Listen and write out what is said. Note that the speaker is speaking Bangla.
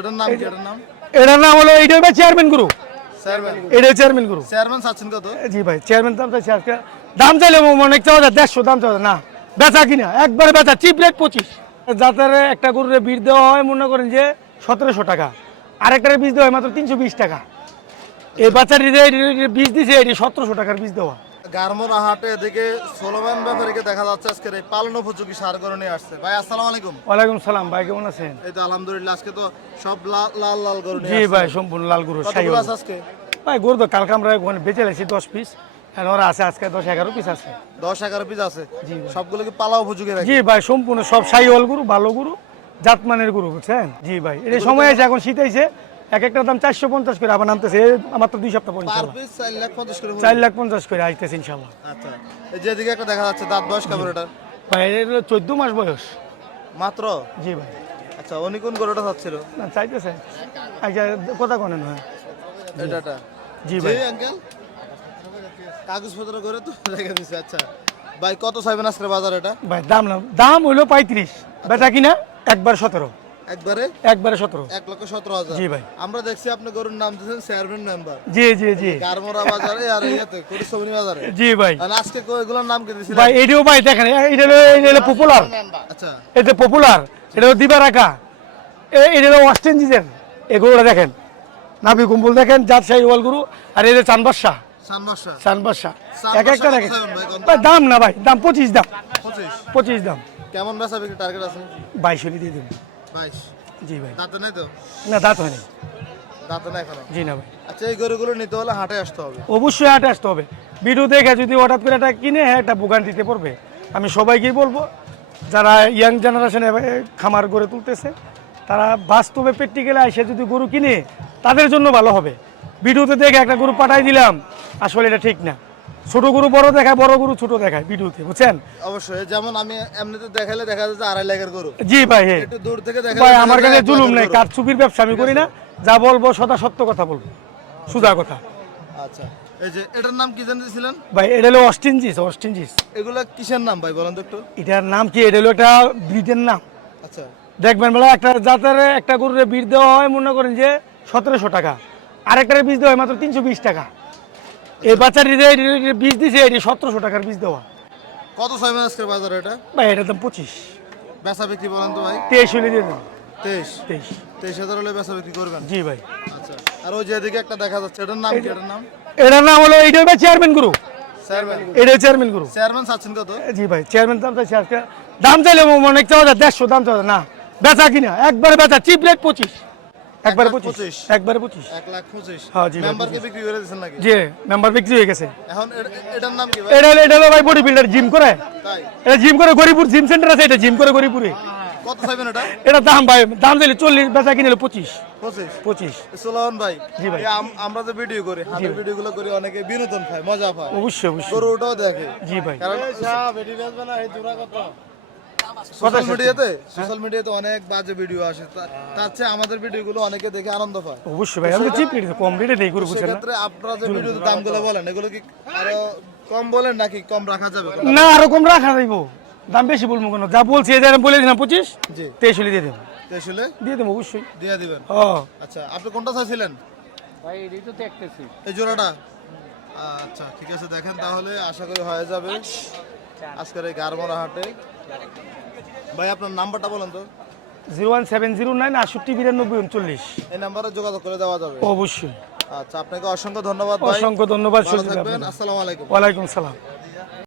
এটার নাম কি এটার নাম? এটার নাম হলো এইটা হলো চেয়ারম্যান গুরু এটা চেয়ারম্যান গুরু চেয়ারম্যান চাচ্ছেন কত? জি ভাই চেয়ারম্যান দাম চাইছে আজকে। দাম চাইলে অনেক চাওয়া যায় দেড়শো দাম চাওয়া না বেচা কিনা একবারে বেচা চিপ রেট পঁচিশ। যাতে একটা গরুরে বীজ দেওয়া হয় মনে করেন যে সতেরোশো টাকা। আরেকটারে বীজ দেওয়া হয় মাত্র তিনশো বিশ টাকা। এই বাচ্চাটি বীজ দিছে এটি সতেরোশো টাকার বীজ দেওয়া। গারমোরা হাটে এদিকে সোলোমান ব্যাপারীকে দেখা যাচ্ছে আজকের এই পালন উপযোগী সার করে নিয়ে আসছে। ভাই আসসালামু আলাইকুম। ওয়ালাইকুম সালাম ভাই কেমন আছেন? এই তো আলহামদুলিল্লাহ আজকে তো সব লাল লাল লাল গরু জি ভাই সম্পূর্ণ লাল গরু সাই আজকে? ভাই গরু তো কালকে আমরা ওখানে বেঁচে লাগছি দশ পিস আর ওরা আছে আজকে দশ এগারো পিস আছে। দশ এগারো পিস আছে। জি। সবগুলো কি পালা উপযোগী জি ভাই সম্পূর্ণ সব সাইওয়াল গরু ভালো গরু জাতমানের গরু বুঝছেন? জি ভাই এটা সময় আছে এখন শীত আইছে। এক একটা দাম চারশো পঞ্চাশ করে আবার নামতেছে আমার তো দুই সপ্তাহ পর পিস চার লাখ পঞ্চাশ করে চার লাখ পঞ্চাশ করে আসতেছে ইনশাল্লাহ। আচ্ছা এই যে এদিকে একটা দেখা যাচ্ছে দাঁত বয়স কেমন এটা ভাই এটা চোদ্দ মাস বয়স। মাত্র? জি ভাই। আচ্ছা উনি কোন গরুটা চাচ্ছিল? না চাইতেছে। আচ্ছা কথা কনেন হয় এটা এটা জি ভাই। আঙ্কেল কাগজপত্র করে তো রেখে দিছে আচ্ছা। ভাই কত চাইবেন আজকে বাজার এটা? ভাই দাম না দাম হইল পঁয়ত্রিশ। বেচা কিনা? একবার সতেরো। একবারে? একবারে সতেরো। এক লক্ষ সতেরো হাজার। জি ভাই। আমরা দেখছি আপনি গরুর নাম দিয়েছেন চেয়ারম্যান মেম্বার। জি জি জি। গারমোরা বাজারে আর ইয়েতে কুড়িশ্রমণি বাজারে। জি ভাই। আর আজকে এগুলোর নাম কি দিয়েছিলেন? ভাই এটিও ভাই দেখেন এটা হলো এটা হলো পপুলার আচ্ছা। এটা পপুলার এটা হলো দিবা রাখা এটা হলো অস্টেঞ্জিজের এগুলো দেখেন। নাভি কুম্বল দেখেন জাত ওয়াল গুরু। আর এই যে চানবাসা চানবাসা এক একটা দেখেন। ভাই, দাম না ভাই দাম পঁচিশ দাম। পঁচিশ। পঁচিশ দাম। কেমন বেচা বিক্রি টার্গেট আছে? বাইশ দিয়ে দেবেন বাইশ। জি ভাই। দাঁতে নাই তো? না দাঁত হয়নি। দাঁতে নাই এখনও? জি না ভাই। আচ্ছা এই গরুগুলো নিতে হলে হাটে আসতে হবে। অবশ্যই হাটে আসতে হবে। ভিডিও দেখে যদি হঠাৎ করে একটা কিনে হ্যাঁ একটা বুগান দিতে পড়বে আমি সবাইকেই বলব যারা ইয়াং জেনারেশনে খামার গড়ে তুলতেছে তারা বাস্তবে প্র্যাকটিক্যালে এসে যদি গরু কিনে তাদের জন্য ভালো হবে। ভিডিওতে দেখে একটা গরু পাঠাই দিলাম আসলে এটা ঠিক না। ছোট গরু বড় দেখায় বড় গরু ছোট দেখায় ভিডিওতে বুঝছেন? অবশ্যই যেমন আমি এমনিতে দেখালে দেখা যাচ্ছে আড়াই লাখের গরু। জি ভাই একটু দূর থেকে দেখা ভাই আমার কাছে জুলুম নেই গরু। চুপির ব্যবসা আমি করি না যা বলব সদা সত্য কথা বলব সুদা কথা। আচ্ছা এই যে এটার নাম কি জানতেছিলেন ভাই এটা হলো অস্টিন জিস অস্টিন জিস এগুলা কিসের নাম ভাই বলেন তো একটু? এটার নাম কি? এটা হলো একটা ব্রিডের নাম। আচ্ছা। দেখবেন বেলা একটা জাতের একটা গরুরে বীজ দেওয়া হয় মনে করেন যে সতেরোশো টাকা। আরেকটারে বীজ দেওয়া হয় মাত্র তিনশো বিশ টাকা। এই বাচ্চাটি যে বীজ দিছে এটি সতেরোশো টাকার বীজ দেওয়া। কত ছয় মাস আজকের বাজারে এটা? ভাই এটার দাম পঁচিশ। বেচা বিক্রি বলেন তো ভাই। তেইশ হলে দিয়ে দেন। তেইশ? তেইশ। তেইশ হাজার হলে বেচা বিক্রি করবেন? জি ভাই। আচ্ছা আর ওই যে এদিকে একটা দেখা যাচ্ছে এটার নাম কি এটার নাম? এটার নাম হলো এইটা হলো চেয়ারম্যান গুরু। এটা চেয়ারম্যান গুরু। চেয়ারম্যান চাচ্ছেন কত? জি ভাই চেয়ারম্যান দাম চাইছে আজকে। দাম চাইলে অনেক চাওয়া যায় দেড়শো দাম চাওয়া না বেচা কিনা একবারে বেচা চিপ রেট পঁচিশ। একবারে পঁচিশ। একবারে পঁচিশ। এক লাখ পঁচিশ। হ্যাঁ, জি মেম্বারকে বিক্রি করে দিচ্ছেন নাকি? জি মেম্বার বিক্রি হয়ে গেছে। এখন এটার নাম কি ভাই? এটা এটা ভাই বডি বিল্ডার জিম করে। তাই? এটা জিম করে গরিপুর জিম সেন্টার আছে এটা জিম করে গরিপুরে কত চাইবেন এটা? এটা দাম ভাই দাম দিলে চল্লিশ বেচা কিনে পঁচিশ। পঁচিশ? পঁচিশ। সোলাহন ভাই জি ভাই। আমরা যে ভিডিও করি হাতের ভিডিও গুলো করি অনেকে বিনোদন পায় মজা পায়। অবশ্যই অবশ্যই। গরু ওটাও দেখে। জি ভাই। কারণ সোশ্যাল মিডিয়াতে সোশ্যাল মিডিয়াতে অনেক বাজে ভিডিও আসে। তার চেয়ে আমাদের ভিডিও গুলো অনেকে দেখে আনন্দ পায়। অবশ্যই ভাই আমি চিপ কম রেটে দেই গরু বুঝছেন না? সেক্ষেত্রে আপনারা যে ভিডিওতে দামগুলো বলেন এগুলো কি আরও কম বলেন নাকি কম রাখা যাবে? না আরও কম রাখা যাইব। দাম বেশি বলব কেন? যা বলছি এই যে বলে দিলাম পঁচিশ? জি। তেইশ হলে দিয়ে দেবো। আসলে দিয়ে দেবো অবশ্যই। দিয়ে দিবেন? ও। আচ্ছা আপনি কোনটা চাইছিলেন? ভাই এটাই তো দেখতেছি এই জোড়াটা? আচ্ছা ঠিক আছে দেখেন তাহলে আশা করি হয়ে যাবে। আজকের এই গারমোড়া হাটে। ভাই আপনার নাম্বারটা বলেন তো। Zero one seven zero nine আটষট্টি বিরানব্বই উনচল্লিশ। এই নাম্বারে যোগাযোগ করে দেওয়া যাবে। অবশ্যই। আচ্ছা আপনাকে অসংখ্য ধন্যবাদ অসংখ্য ধন্যবাদ ভালো সজিব থাকবেন আপনাকে। আসসালামু আলাইকুম। ওয়ালাইকুম সালাম।